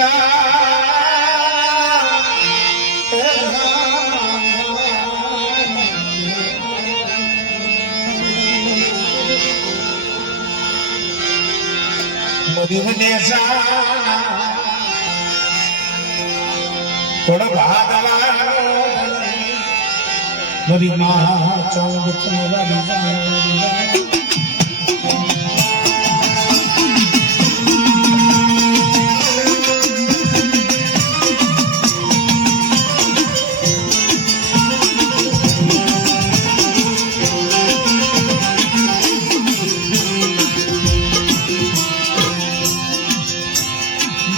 મન દુખિયા મધુને થોડા ભાગલા મારી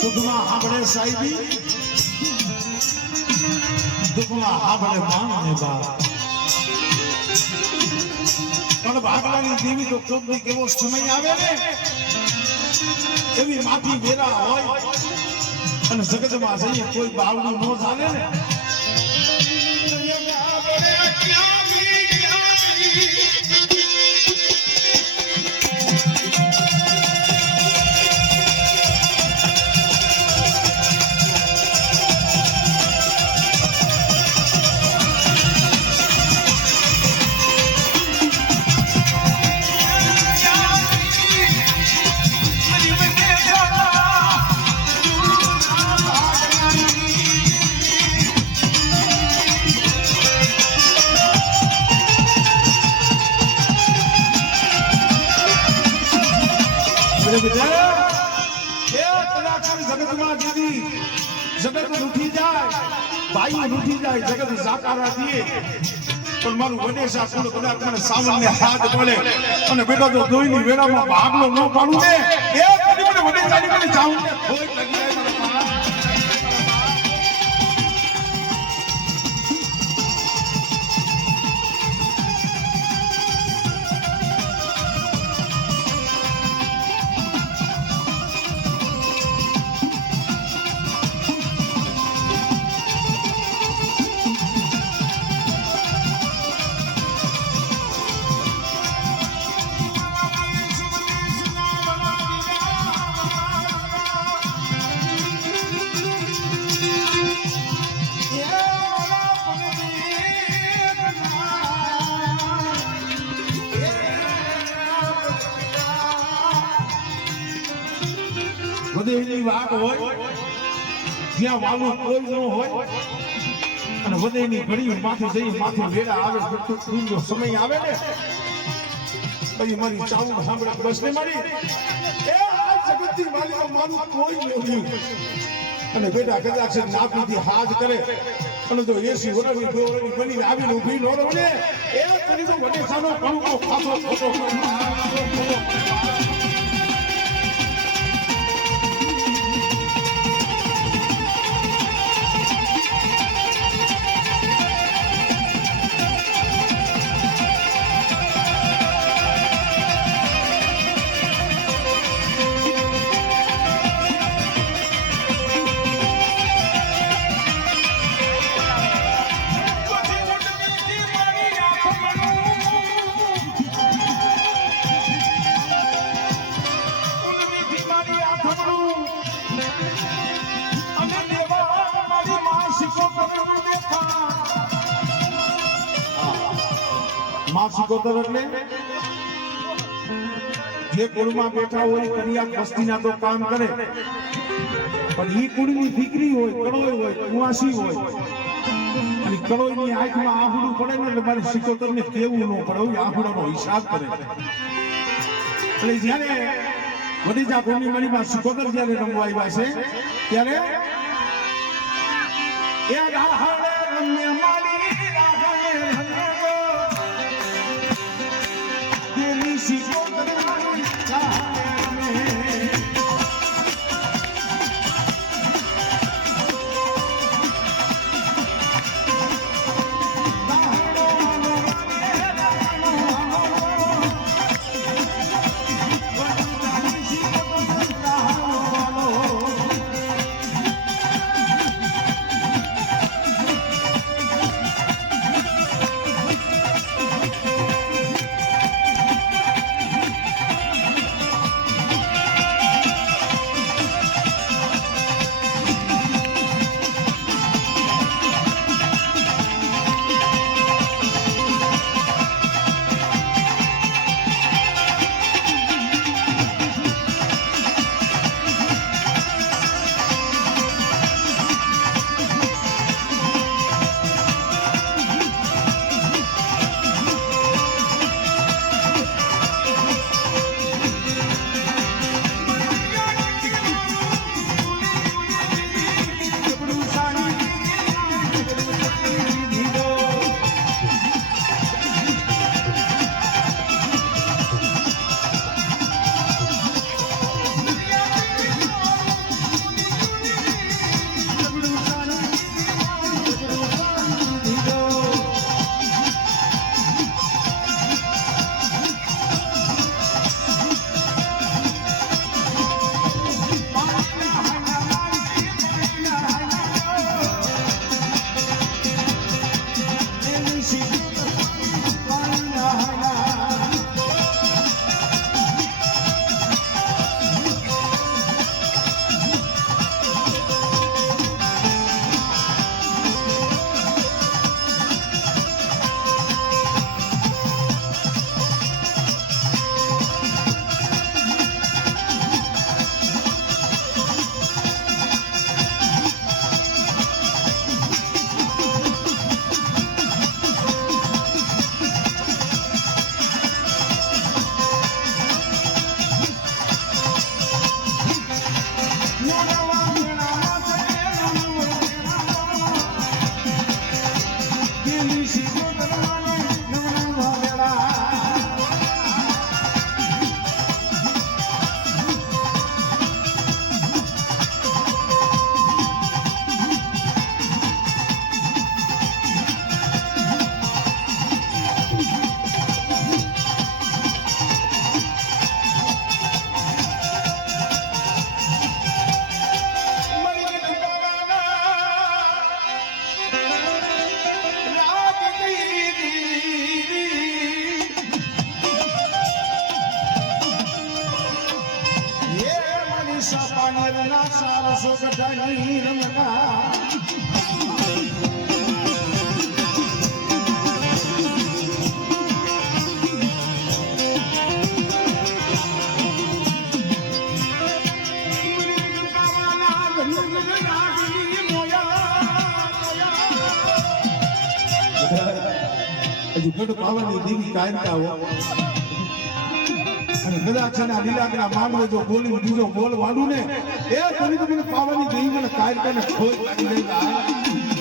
સુખમાં આપણે સાહેબી. દુઃખમાં આપણે માનને બા પણ ભાગલાની દેવી તો કોકની કેવો સમય આવે ને? એવી માથી વેરા હોય અને જગતમાં જઈએ કોઈ બાવડું ન ચાલે ને? બેટા, જગતમાં જેવી જગત લૂંટી જાય ભાઈ લૂંટી જાય જગત સાકારા પણ મારું ગણેશા કુળ કદાચ મને સામાન્ય હાથ મળે અને બેટા તો દોઈની વેળામાં ભાગલો ન પાડું ને એ મને વધેલી વાત હોય, જ્યાં વાલું કોઈ ન હોય, અને વધેની ઘડી માથે જઈ માથે વેરા આવે ટૂંકો સમય આવે ને? પછી મારી ચાવું સાંભળે બસ ને મારી, એ આ જગતની કોઈ નહીં અને બેટા કદાચ નાપીથી હાથ કરે, અને જો એસી વર્ષની બે વર્ષની બની આવીને ઊભી નો રહે એ કરી તો વડેસાનો કંકો ખાસો ખોટો માસિકોતર એટલે જે કુળમાં બેઠા હોય કરિયા વસ્તીના તો કામ કરે. પણ ઈ કુળની દીકરી હોય કડોય હોય, કુવાસી હોય કડોયની આંખમાં આહુડું પડે ને એટલે મારે સિકોતરને કેવું ન પડે, એવું આહુડાનો હિસાબ કરે. એટલે જ્યારે વડીજા ભૂમિ મણીમાં સિકોતર જ્યારે રમવા આવ્યા છે, ત્યારે એ રાહડે રમ્ય ঋষি પાનેરના સારસો કટાની રમતા હજુ ગઢ પાવાની દેવી કાયરતાઓ અને કદાચ છે ને આ લીલાકના માંડવે જો બોલી બીજો બોલ વાળું ને, એ પાવાની દેવી મને ખોટ લાગી જાય